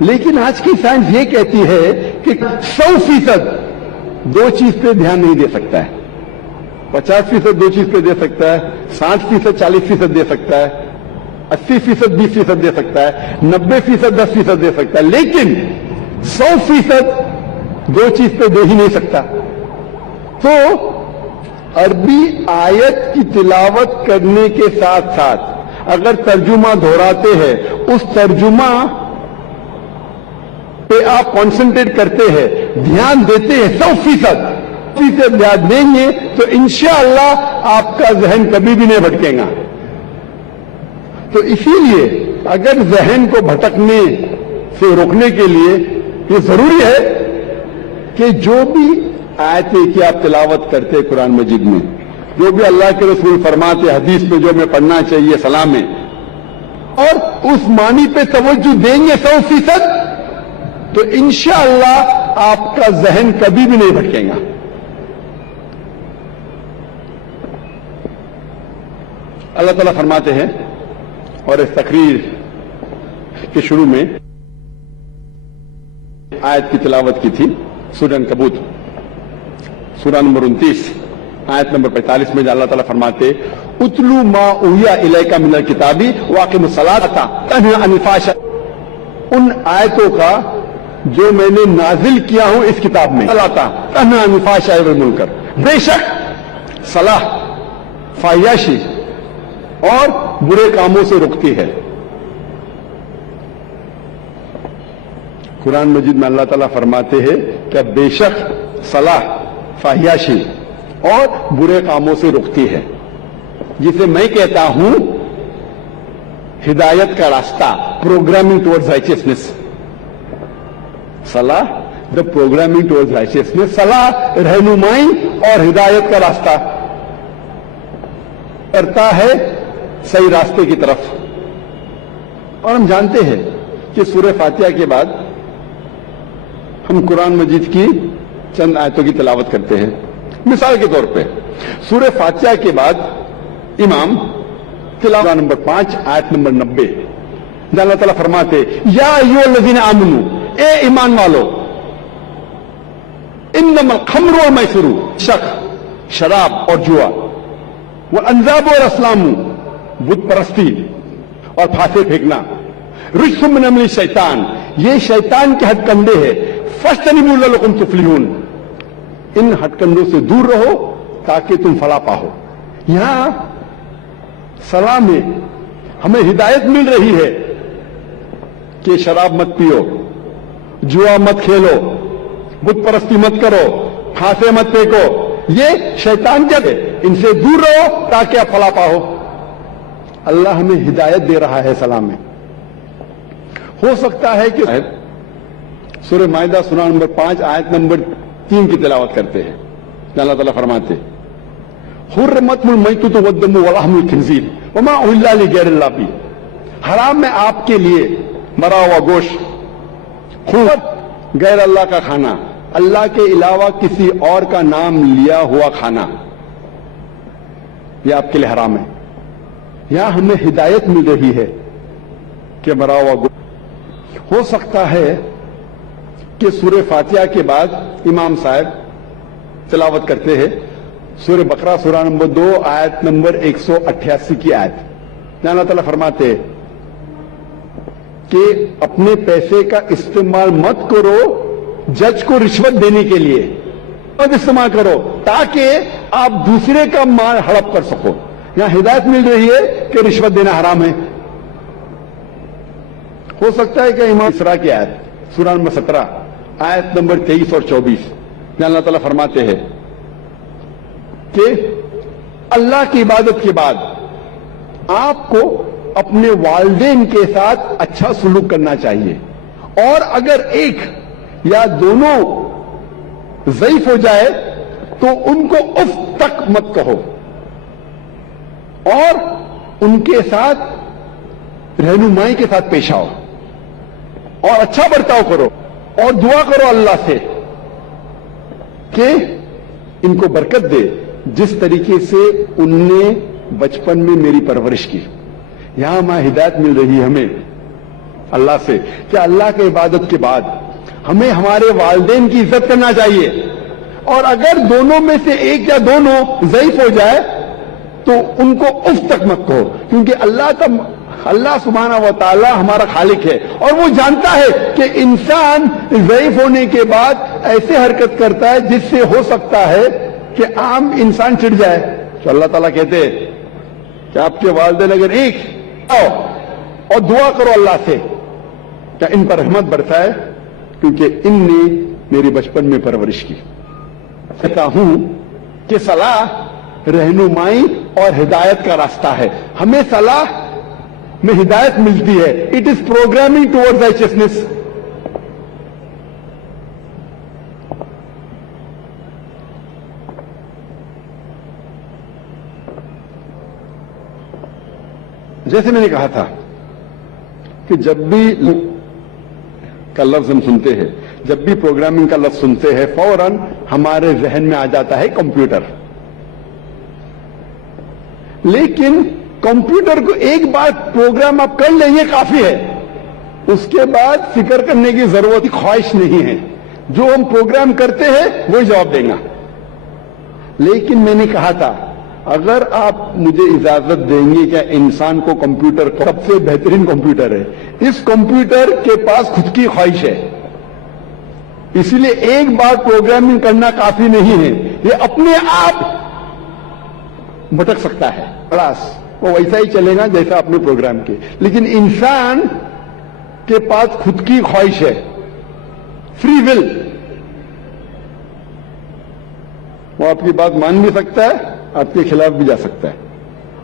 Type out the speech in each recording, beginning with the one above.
لیکن آج کی سائنس یہ کہتی ہے کہ 100% دو چیز پہ دھیان نہیں دے سکتا ہے. 50% دو چیز پہ دے سکتا ہے, 60% 40% دے سکتا ہے, 80% 20% دے سکتا ہے, 90% 10% دے سکتا ہے, لیکن 100% دو چیز پہ دے ہی نہیں سکتا. تو عربی آیت کی تلاوت کرنے کے ساتھ ساتھ اگر ترجمہ دہراتے ہیں, اس ترجمہ پہ آپ کانسنٹریٹ کرتے ہیں, دھیان دیتے ہیں 100%, دھیان دیں گے تو انشاءاللہ آپ کا ذہن کبھی بھی نہیں بھٹکے گا. تو اسی لیے اگر ذہن کو بھٹکنے سے روکنے کے لیے یہ ضروری ہے کہ جو بھی آیتیں کہ آپ تلاوت کرتے قرآن مجید میں, جو بھی اللہ کے رسول فرماتے حدیث میں جو میں پڑھنا چاہیے سلام میں, اور اس معنی پہ توجہ دیں گے 100%, تو انشاءاللہ آپ کا ذہن کبھی بھی نہیں بھٹکے گا. اللہ تعالیٰ فرماتے ہیں, اور اس تقریر کے شروع میں آیت کی تلاوت کی تھی سورہ عنکبوت سورہ نمبر 29 آیت نمبر 45 میں اللہ تعالیٰ فرماتے اتلو ما اوحی الیک من الکتاب واقم الصلاۃ تنہی عن الفحشاء, ان آیتوں کا جو میں نے نازل کیا ہوں اس کتاب میں, تنہی عن الفحشاء والمنکر, بے شک صلاح فحاشی اور برے کاموں سے روکتی ہے. قرآن مجید میں اللہ تعالیٰ فرماتے ہیں کہ بے شک صلاح فحاشی اور برے کاموں سے روکتی ہے, جسے میں کہتا ہوں ہدایت کا راستہ, پروگرامنگ ٹورڈز رائچیسنس. صلاح دا پروگرامنگ ٹورڈز رائچیسنس, صلاح رہنمائی اور ہدایت کا راستہ کرتا ہے صحیح راستے کی طرف. اور ہم جانتے ہیں کہ سورہ فاتحہ کے بعد ہم قرآن مجید کی چند آیتوں کی تلاوت کرتے ہیں. مثال کے طور پہ سورہ فاتحہ کے بعد امام تلاوت نمبر 5 آیت نمبر 90 جہاں اللہ تعالیٰ فرماتے یا ایھا الذین آمنو, اے ایمان والو, انما الخمر والمیسر, شک شراب اور جوا, والانصاب والازلام بت پرستی اور پھانسے پھینکنا, رجس من عمل الشیطان, یہ شیطان کے ہتھ کنڈے ہیں, فاجتنبوہ لعلکم تفلحون, ان ہتھ کنڈوں سے دور رہو تاکہ تم فلاح پاؤ. یہاں صلاح میں ہمیں ہدایت مل رہی ہے کہ شراب مت پیو, جوا مت کھیلو, بت پرستی مت کرو, پھانسے مت پھینکو, یہ شیطان کے ہے, ان سے دور رہو تاکہ آپ فلاح پاؤ. اللہ ہمیں ہدایت دے رہا ہے صلاح میں. ہو سکتا ہے کہ سورہ مائدہ سورہ نمبر 5 آیت نمبر 3 کی تلاوت کرتے ہیں جہاں اللہ تعالیٰ فرماتے حرمت المیتۃ والدم ولحم الخنزیر وما اہل لغیر اللہ بہ, حرام ہے آپ کے لیے مرا ہوا گوشت, خون, غیر اللہ کا کھانا, اللہ کے علاوہ کسی اور کا نام لیا ہوا کھانا, یہ آپ کے لیے حرام ہے. یہاں ہمیں ہدایت مل رہی ہے کہ مرا ہوا گوشت. ہو سکتا ہے کہ سورہ فاتحہ کے بعد امام صاحب تلاوت کرتے ہیں سورہ بقرہ سورہ نمبر 2 آیت نمبر 188 کی آیت, جہاں اللہ تعالیٰ فرماتے ہیں کہ اپنے پیسے کا استعمال مت کرو جج کو رشوت دینے کے لیے, مت استعمال کرو تاکہ آپ دوسرے کا مال ہڑپ کر سکو. یہاں ہدایت مل رہی ہے کہ رشوت دینا حرام ہے. ہو سکتا ہے کہ امام اسراء کی آیت سورہ نمبر 17 آیت نمبر 23 اور 24 جہاں اللہ تعالیٰ فرماتے ہیں کہ اللہ کی عبادت کے بعد آپ کو اپنے والدین کے ساتھ اچھا سلوک کرنا چاہیے, اور اگر ایک یا دونوں ضعیف ہو جائے تو ان کو اف تک مت کہو, اور ان کے ساتھ رہنمائی کے ساتھ پیش آؤ, اور اچھا برتاؤ کرو, اور دعا کرو اللہ سے کہ ان کو برکت دے جس طریقے سے ان نے بچپن میں میری پرورش کی. یہاں ہمیں ہدایت مل رہی ہے ہمیں اللہ سے کہ اللہ کی عبادت کے بعد ہمیں ہمارے والدین کی عزت کرنا چاہیے، اور اگر دونوں میں سے ایک یا دونوں ضعیف ہو جائے تو ان کو اف تک مت کہو، کیونکہ اللہ سبحانہ و تعالی ہمارا خالق ہے، اور وہ جانتا ہے کہ انسان ضعیف ہونے کے بعد ایسے حرکت کرتا ہے جس سے ہو سکتا ہے کہ عام انسان چڑ جائے. تو اللہ تعالیٰ کہتے ہیں کہ آپ کے والدین اگر ایک آؤ اور دعا کرو اللہ سے کہ ان پر رحمت برسائے، کیونکہ ان نے میری بچپن میں پرورش کی. کہتا ہوں کہ صلاح رہنمائی اور ہدایت کا راستہ ہے. ہمیں صلاح میں ہدایت ملتی ہے. It is programming toward رائچسنس. جیسے میں نے کہا تھا کہ جب بھی کا لفظ ہم سنتے ہیں، جب بھی پروگرامنگ کا لفظ سنتے ہیں، فوراً ہمارے ذہن میں آ جاتا ہے کمپیوٹر. لیکن کمپیوٹر کو ایک بار پروگرام آپ کر لیں یہ کافی ہے، اس کے بعد فکر کرنے کی ضرورت کی خواہش نہیں ہے. جو ہم پروگرام کرتے ہیں وہی جواب دیں گا. لیکن میں نے کہا تھا اگر آپ مجھے اجازت دیں گے کہ انسان کو کمپیوٹر سب سے بہترین کمپیوٹر ہے، اس کمپیوٹر کے پاس خود کی خواہش ہے، اسی لیے ایک بار پروگرامنگ کرنا کافی نہیں ہے. یہ اپنے آپ بھٹک سکتا ہے، خلاص وہ ویسا ہی چلے گا جیسا آپ نے پروگرام کیے. لیکن انسان کے پاس خود کی خواہش ہے، فری ول. وہ آپ کی بات مان بھی سکتا ہے، آپ کے خلاف بھی جا سکتا ہے.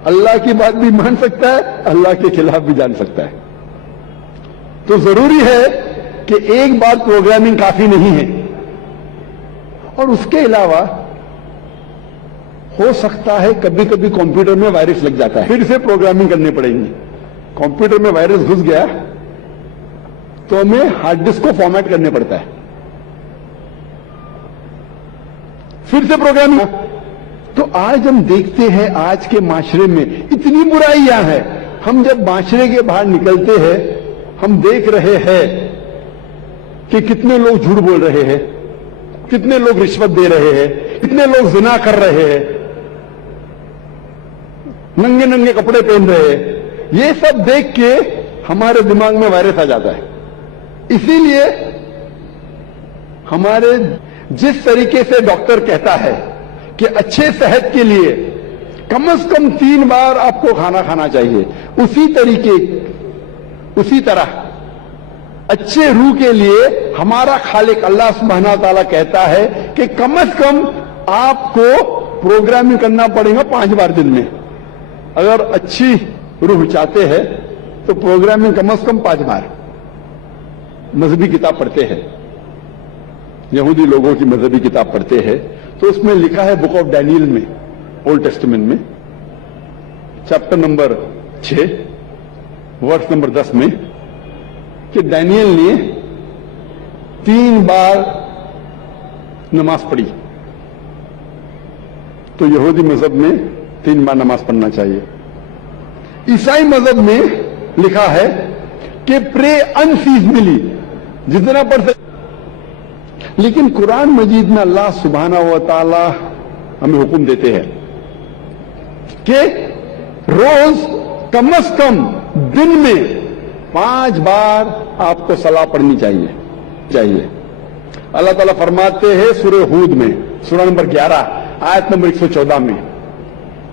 اللہ کی بات بھی مان سکتا ہے، اللہ کے خلاف بھی جان سکتا ہے. تو ضروری ہے کہ ایک بار پروگرامنگ کافی نہیں ہے. اور اس کے علاوہ ہو سکتا ہے کبھی کبھی کمپیوٹر میں وائرس لگ جاتا ہے، پھر سے پروگرامنگ کرنی پڑے گی. کمپیوٹر میں وائرس گھس گیا تو ہمیں ہارڈ ڈسک کو فارمیٹ کرنے پڑتا ہے، پھر سے پروگرامنگ. تو آج ہم دیکھتے ہیں آج کے معاشرے میں اتنی برائیاں ہیں. ہم جب معاشرے کے باہر نکلتے ہیں ہم دیکھ رہے ہیں کہ کتنے لوگ جھوٹ بول رہے ہیں، کتنے لوگ رشوت دے رہے ہیں، کتنے لوگ زنا کر رہے ہیں، ننگے ننگے کپڑے پہن رہے ہیں. یہ سب دیکھ کے ہمارے دماغ میں وائرس آ جاتا ہے. اسی لیے ہمارے جس طریقے سے ڈاکٹر کہتا ہے کہ اچھے صحت کے لیے کم از کم 3 بار آپ کو کھانا کھانا چاہیے، اسی طرح اچھے روح کے لیے ہمارا خالق اللہ سبحانہ تعالیٰ کہتا ہے کہ کم از کم آپ کو پروگرامنگ کرنا پڑے گا 5 بار دن میں. اگر اچھی روح چاہتے ہیں تو پروگرامنگ کم از کم 5 بار. مذہبی کتاب پڑھتے ہیں، یہودی لوگوں کی مذہبی کتاب پڑھتے ہیں تو اس میں لکھا ہے بک آف ڈینیل میں، اولڈ ٹیسٹمنٹ میں، چیپٹر نمبر 6 ورس نمبر 10 میں کہ ڈینیل نے 3 بار نماز پڑھی. تو یہودی مذہب میں 3 بار نماز پڑھنا چاہیے. عیسائی مذہب میں لکھا ہے کہ پرے انسیزنلی، جتنا پڑھ سکتے. لیکن قرآن مجید میں اللہ سبحانہ و تعالی ہمیں حکم دیتے ہیں کہ روز کم از کم دن میں 5 بار آپ کو صلاح پڑھنی چاہیے. اللہ تعالیٰ فرماتے ہیں سورہ ہود میں، سورہ نمبر 11 آیت نمبر 114 میں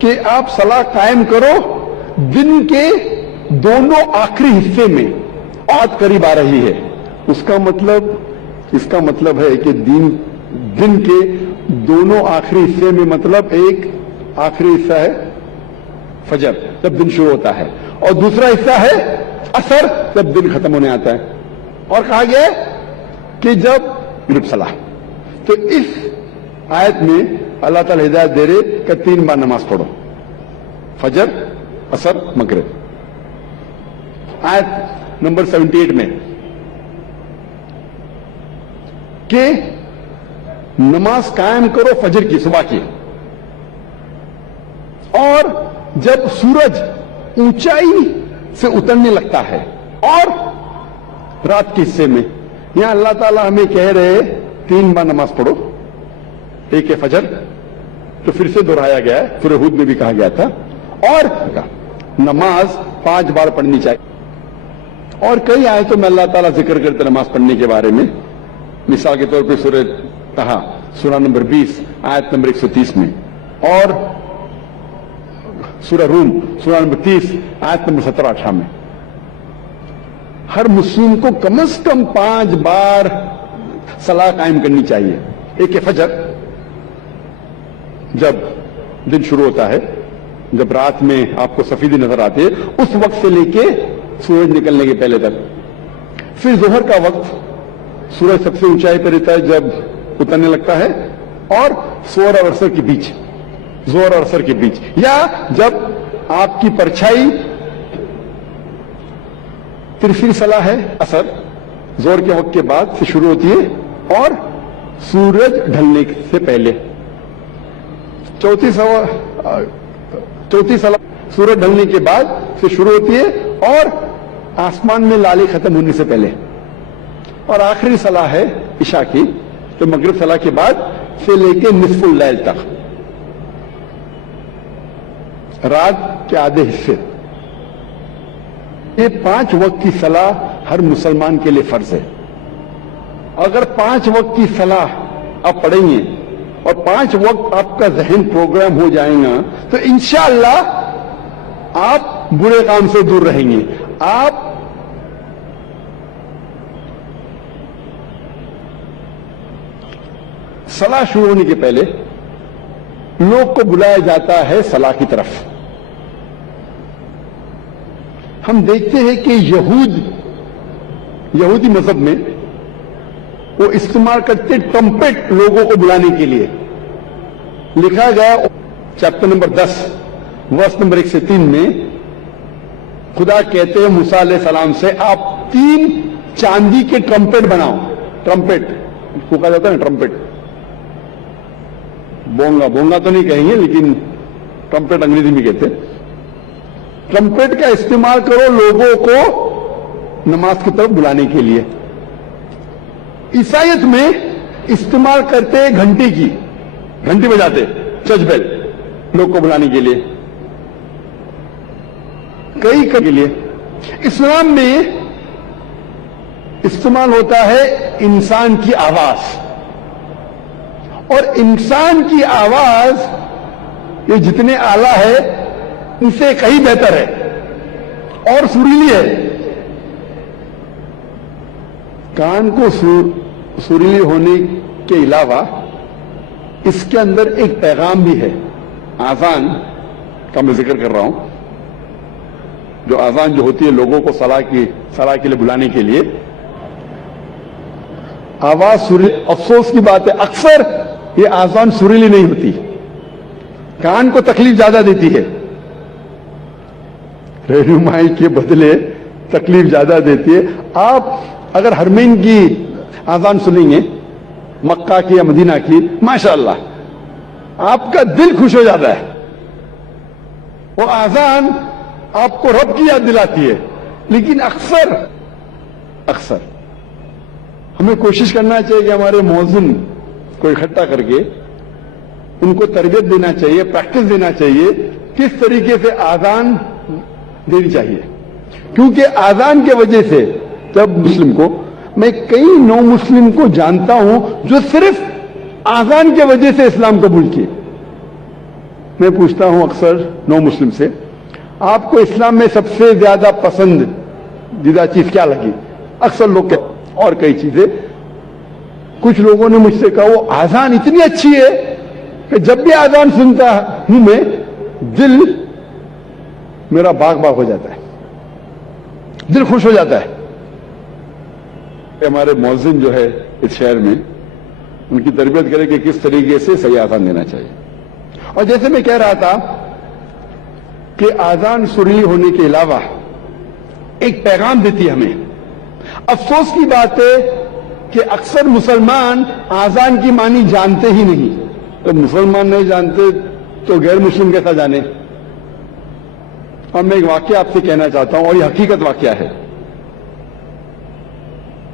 کہ آپ صلاح قائم کرو دن کے دونوں آخری حصے میں. بات قریب آ رہی ہے، اس کا مطلب ہے کہ دن کے دونوں آخری حصے میں، مطلب ایک آخری حصہ ہے فجر جب دن شروع ہوتا ہے، اور دوسرا حصہ ہے عصر جب دن ختم ہونے آتا ہے. اور کہا گیا ہے کہ جب غروب صلاح. تو اس آیت میں اللہ تعالی ہدایت دے رہے کہ 3 بار نماز پڑھو، فجر، عصر، مغرب. آیت نمبر 78 میں کہ نماز قائم کرو فجر کی، صبح کی، اور جب سورج اونچائی سے اترنے لگتا ہے اور رات کے حصے میں یہاں اللہ تعالیٰ ہمیں کہہ رہے 3 بار نماز پڑھو. ایک ہے فجر تو پھر سے دہرایا گیا ہے, سورہ ہود میں بھی کہا گیا تھا, اور نماز 5 بار پڑھنی چاہیے. اور کئی آیتوں میں اللہ تعالیٰ ذکر کرتے نماز پڑھنے کے بارے میں. مثال کے طور پہ سورہ طہ سورہ نمبر 20 آیت نمبر 130 میں, اور سورہ روم سورہ نمبر 30 آیت نمبر 17-18 میں. ہر مسلم کو کم از کم 5 بار صلاح قائم کرنی چاہیے. ایک ہے فجر, جب دن شروع ہوتا ہے, جب رات میں آپ کو سفیدی نظر آتی ہے, اس وقت سے لے کے سورج نکلنے کے پہلے تک. پھر ظہر کا وقت, سورج سب سے اونچائی پہ رہتا ہے جب اترنے لگتا ہے, اور ظہر اور عصر کے بیچ, ظہر اور عصر کے بیچ, یا جب آپ کی پرچھائی. پھر صلاح ہے عصر, ظہر کے وقت کے بعد سے شروع ہوتی ہے اور سورج ڈھلنے سے پہلے. چوتھی صلاح سورج ڈھلنے کے بعد سے شروع ہوتی ہے اور آسمان میں لالی ختم ہونے سے پہلے. اور آخری صلاح ہے عشاء کی, تو مغرب صلاح کے بعد سے لے کے نصف اللیل تک, رات کے آدھے حصے. یہ 5 وقت کی صلاح ہر مسلمان کے لیے فرض ہے. اگر 5 وقت کی صلاح آپ پڑھیں گے اور 5 وقت آپ کا ذہن پروگرام ہو جائے گا, تو انشاءاللہ آپ برے کام سے دور رہیں گے. آپ صلاح شروع ہونے کے پہلے لوگ کو بلایا جاتا ہے صلاح کی طرف. ہم دیکھتے ہیں کہ یہودی مذہب میں وہ استعمال کرتے ٹرمپٹ لوگوں کو بلانے کے لیے. لکھا گیا چیپٹر نمبر 10 ورس نمبر 1 سے 3 میں, خدا کہتے ہیں موسیٰ علیہ السلام سے, آپ 3 چاندی کے ٹرمپٹ بناؤ. ٹرمپٹ کو کہا جاتا ہے نا, ٹرمپٹ. بونگا تو نہیں کہیں گے, لیکن ٹرمپٹ انگریزی میں کہتے ہیں. ٹرمپٹ کا استعمال کرو لوگوں کو نماز کی طرف بلانے کے لیے. عیسائیت میں استعمال کرتے گھنٹی بجاتے, چرچ بیل, لوگ کو بلانے کے لیے, کئی کے لیے. اسلام میں استعمال ہوتا ہے انسان کی آواز, اور انسان کی آواز یہ جتنے اعلیٰ ہے ان سے کہیں بہتر ہے اور سریلی ہے. کان کو سریلی ہونے کے علاوہ اس کے اندر ایک پیغام بھی ہے. آذان کا میں ذکر کر رہا ہوں, جو آذان جو ہوتی ہے لوگوں کو صلاح کے لیے بلانے کے لیے. آواز سریلی, افسوس کی بات ہے اکثر یہ آذان سریلی نہیں ہوتی, کان کو تکلیف زیادہ دیتی ہے, رہنمائی کے بدلے تکلیف زیادہ دیتی ہے. آپ اگر حرمین کی آذان سنیں گے, مکہ کی یا مدینہ کی, ماشاءاللہ آپ کا دل خوش ہو جاتا ہے. وہ آذان آپ کو رب کی یاد دلاتی ہے. لیکن اکثر ہمیں کوشش کرنا چاہیے کہ ہمارے مؤذن کو اکٹھا کر کے ان کو تربیت دینا چاہیے, پریکٹس دینا چاہیے, کس طریقے سے آذان دینی چاہیے. کیونکہ آذان کے وجہ سے جب مسلم کو, میں کئی نو مسلم کو جانتا ہوں جو صرف آذان کے وجہ سے اسلام قبول کیے. میں پوچھتا ہوں اکثر نو مسلم سے, آپ کو اسلام میں سب سے زیادہ پسندیدہ چیز کیا لگی؟ اکثر لوگ کہتے اور کئی چیزیں. کچھ لوگوں نے مجھ سے کہا وہ آذان اتنی اچھی ہے کہ جب بھی آذان سنتا ہوں میں دل میرا باغ ہو جاتا ہے, دل خوش ہو جاتا ہے. ہمارے مؤذن جو ہے اس شہر میں, ان کی تربیت کرے کہ کس طریقے سے صحیح آذان دینا چاہیے. اور جیسے میں کہہ رہا تھا کہ آذان سریلی ہونے کے علاوہ ایک پیغام دیتی ہے ہمیں. افسوس کی بات ہے کہ اکثر مسلمان آذان کی معنی جانتے ہی نہیں. تو مسلمان نہیں جانتے تو غیر مسلم کیسا جانے. اور میں ایک واقعہ آپ سے کہنا چاہتا ہوں, اور یہ حقیقت واقعہ ہے.